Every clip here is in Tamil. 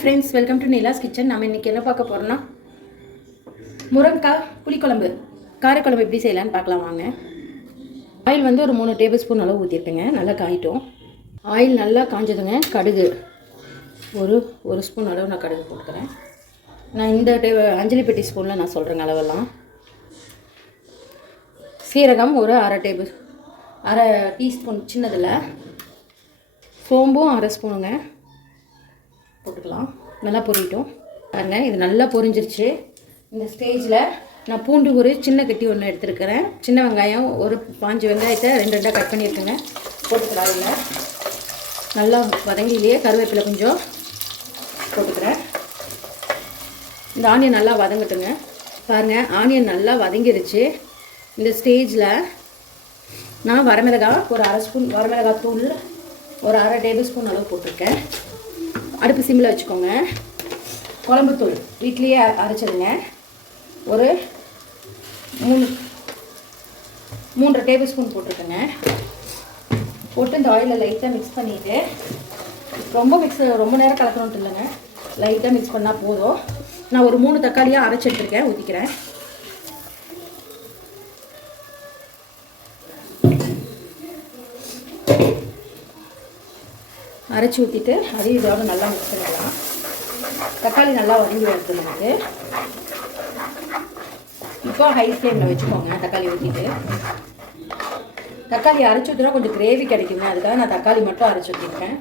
Friends, welcome to Neela's kitchen. நம்ம இன்றைக்கி என்ன பார்க்க போகிறோம்னா முருங்கைக்காய் புளிக்குழம்பு காரக்குழம்பு எப்படி செய்யலான்னு பார்க்கலாம் வாங்க. ஆயில் வந்து ஒரு 3 டேபிள் ஸ்பூன் அளவு ஊற்றிருக்கேங்க. நல்லா காயிட்டும். ஆயில் நல்லா காஞ்சதுங்க. கடுகு ஒரு ஸ்பூன் அளவு நான் கடுகு போட்டுக்கிறேன். நான் இந்த அஞ்சலி பெட்டி ஸ்பூனில் நான் சொல்கிறேங்க அளவெல்லாம். சீரகம் ஒரு அரை டீஸ்பூன் சின்னதில். சோம்பும் அரை ஸ்பூனுங்க போட்டுக்கலாம். நல்லா பொரியட்டும் பாருங்கள். இது நல்லா பொரிஞ்சிருச்சு. இந்த ஸ்டேஜில் நான் பூண்டு ஒரு சின்ன கட்டி ஒன்று எடுத்துருக்கிறேன். சின்ன வெங்காயம் ஒரு 5 வெங்காயத்தை 2 கட் பண்ணியிருக்கேங்க. போட்டுக்கலாம். இல்லை நல்லா வதங்கிலேயே கருவேப்பிலை கொஞ்சம் போட்டுக்கிறேன். இந்த ஆனியன் நல்லா வதங்கட்டுங்க. பாருங்கள், ஆனியன் நல்லா வதங்கிருச்சு. இந்த ஸ்டேஜில் நான் வரமிளகாய் ஒரு அரை ஸ்பூன் வரமிளகாய் தூள் ஒரு அரை டேபிள் ஸ்பூன் அளவு போட்டிருக்கேன். அடுப்பு சிம்மில் வச்சுக்கோங்க. குழம்புத்தூள் வீட்லேயே அரைச்சதுங்க. ஒரு 3 டேபிள் ஸ்பூன் போட்டிருக்கேங்க. போட்டு இந்த ஆயிலில் லைட்டாக மிக்ஸ் பண்ணிவிட்டு ரொம்ப நேரம் கலக்கணுன்ட்டு இல்லைங்க. லைட்டாக மிக்ஸ் பண்ணால் போதும். நான் ஒரு 3 தக்காளியாக அரைச்சி எடுத்துருக்கேன். ஊற்றிக்கிறேன். அரைச்சி ஊற்றிட்டு அதையும் இதோட நல்லா மிக்ஸ் பண்ணிக்கலாம். தக்காளி நல்லா வதங்கி வருது நமக்கு. இப்போ ஹை ஃப்ளேமில் வச்சுக்கோங்க. தக்காளி ஊற்றிட்டு தக்காளி அரைச்சி ஊற்றினா கொஞ்சம் கிரேவி கிடைக்குங்க. அதுக்காக நான் தக்காளி மட்டும் அரைச்சி ஊற்றிருக்கேன்.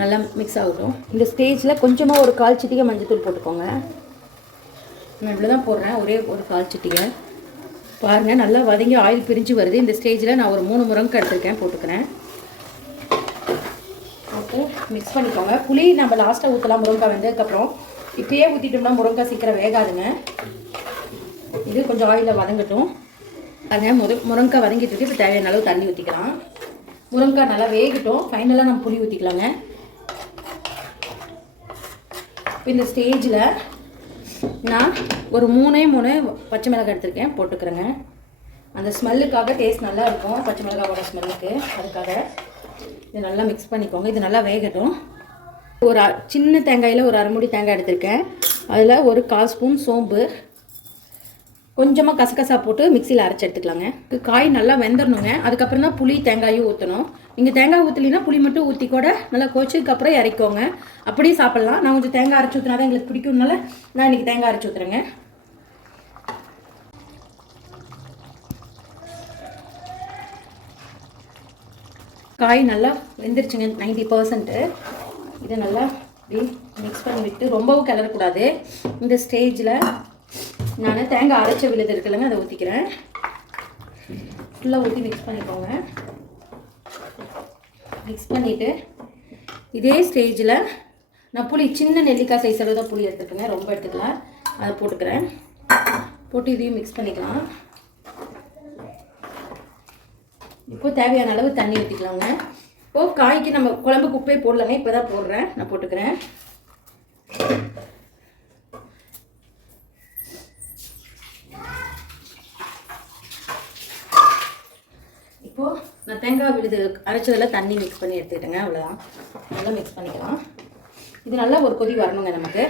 நல்லா மிக்ஸ் ஆகட்டும். இந்த ஸ்டேஜில் கொஞ்சமாக ஒரு 1/4 சிட்டிகை மஞ்சத்தூள் போட்டுக்கோங்க. நான் இவ்வளோ தான் போடுறேன். ஒரே ஒரு 1/4 சிட்டிகை. பாருங்கள், நல்லா வதங்கி ஆயில் பிரிஞ்சு வருது. இந்த ஸ்டேஜில் நான் ஒரு 3 முருங்கைக்காய் எடுத்துருக்கேன். போட்டுக்கிறேன். போட்டு மிக்ஸ் பண்ணிக்கோங்க. புளி நம்ம லாஸ்ட்டாக ஊற்றலாம். முருங்கைக்காய் வெந்ததுக்கப்புறம் இப்போயே ஊற்றிட்டோம்னா முருங்கைக்காய் சீக்கிரம் வேகாதுங்க. இது கொஞ்சம் ஆயிலில் வதங்கட்டும். பாருங்கள், முருங்கைக்காய் வதங்கிட்டு இருக்கு. இப்போ தேவையான அளவு தண்ணி ஊற்றிக்கலாம். முருங்கைக்காய் நல்லா வேகட்டும். ஃபைனலாக நம்ம புளி ஊற்றிக்கலாங்க. இப்போ இந்த ஸ்டேஜில் நான் ஒரு 3 பச்சை மிளகாய் எடுத்துருக்கேன். போட்டுக்கிறேங்க. அந்த ஸ்மெல்லுக்காக டேஸ்ட் நல்லா இருக்கும். பச்சை மிளகாவோட ஸ்மெல்லுக்கு. அதுக்காக இதை நல்லா மிக்ஸ் பண்ணிக்கோங்க. இது நல்லா வேகட்டும். ஒரு சின்ன தேங்காயில் ஒரு 1/2 மூடி தேங்காய் எடுத்திருக்கேன். அதில் ஒரு 1/4 ஸ்பூன் சோம்பு, கொஞ்சமாக கசகசா போட்டு மிக்சியில் அரைச்சி எடுத்துக்கலாங்க. காய் நல்லா வெந்துடணுங்க. அதுக்கப்புறம் தான் புளி தேங்காயும் ஊற்றணும். நீங்கள் தேங்காய் ஊற்றலின்னா புளி மட்டும் ஊற்றி கூட நல்லா கோச்சதுக்கப்புறம் இறக்கிக்கோங்க. அப்படியே சாப்பிட்லாம். நான் கொஞ்சம் தேங்காய் அரைச்சி ஊற்றினா தான் எங்களுக்கு பிடிக்கும்னால நான் இன்றைக்கி தேங்காய் அரைச்சி ஊற்றுறேங்க. காய் நல்லா வெந்துருச்சுங்க 90%. இதை நல்லா இப்படி மிக்ஸ் பண்ணி விட்டு ரொம்பவும் கிளறக்கூடாது. இந்த ஸ்டேஜில் நான் தேங்காய் அரைச்ச விழுது இருக்குல்லங்க, அதை ஊற்றிக்கிறேன். ஃபுல்லாக ஊற்றி மிக்ஸ் பண்ணிக்கோங்க. மிக்ஸ் பண்ணிவிட்டு இதே ஸ்டேஜில் நான் புளி சின்ன நெல்லிக்காய் சைஸ் அளவு தான் புளி எடுத்துக்கேங்க. ரொம்ப எடுத்துக்கலாம். அதை போட்டுக்கிறேன். போட்டு இதையும் மிக்ஸ் பண்ணிக்கலாம். இப்போது தேவையான அளவு தண்ணி ஊற்றிக்கலாங்க. இப்போது காய்க்கு நம்ம குழம்புக்கு உப்பே போடலாங்க. இப்போ தான் போடுறேன். நான் போட்டுக்கிறேன். இப்போது நான் தேங்காய் விழுது அரைச்சதில் தண்ணி மிக்ஸ் பண்ணி எடுத்துக்கிட்டேங்க. அவ்வளோதான். நல்லா மிக்ஸ் பண்ணிக்கலாம். இது நல்லா ஒரு கொதி வரணுங்க நமக்கு.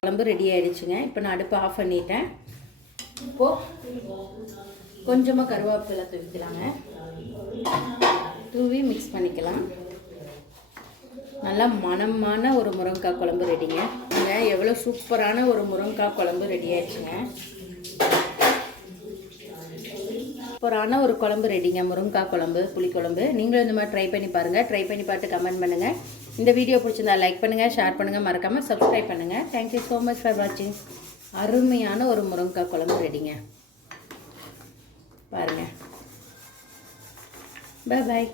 குழம்பு ரெடி ஆகிடுச்சுங்க. இப்போ நான் அடுப்பை ஆஃப் பண்ணிட்டேன். இப்போது கொஞ்சமாக கருவேப்பிலை தூவிக்கலாங்க. தூவி மிக்ஸ் பண்ணிக்கலாம். நல்லா மணமான ஒரு முருங்கைக்காய் குழம்பு ரெடிங்க. இங்கே எவ்வளோ சூப்பரான ஒரு முருங்கைக்காய் குழம்பு ரெடி ஆயிடுச்சுங்க. சூப்பரான ஒரு குழம்பு ரெடிங்க. முருங்கைக்காய் குழம்பு புளிக்குழம்பு. நீங்களும் இந்த மாதிரி ட்ரை பண்ணி பாருங்கள். ட்ரை பண்ணி பார்த்து கமெண்ட் பண்ணுங்கள். இந்த வீடியோ பிடிச்சிருந்தா லைக் பண்ணுங்கள், ஷேர் பண்ணுங்கள், மறக்காமல் சப்ஸ்கிரைப் பண்ணுங்கள். தேங்க்யூ ஸோ மச் ஃபார் வாட்சிங். அருமையான ஒரு முருங்கைக்காய் குழம்பு ரெடிங்க. பாருங்கள். பாய் பாய்.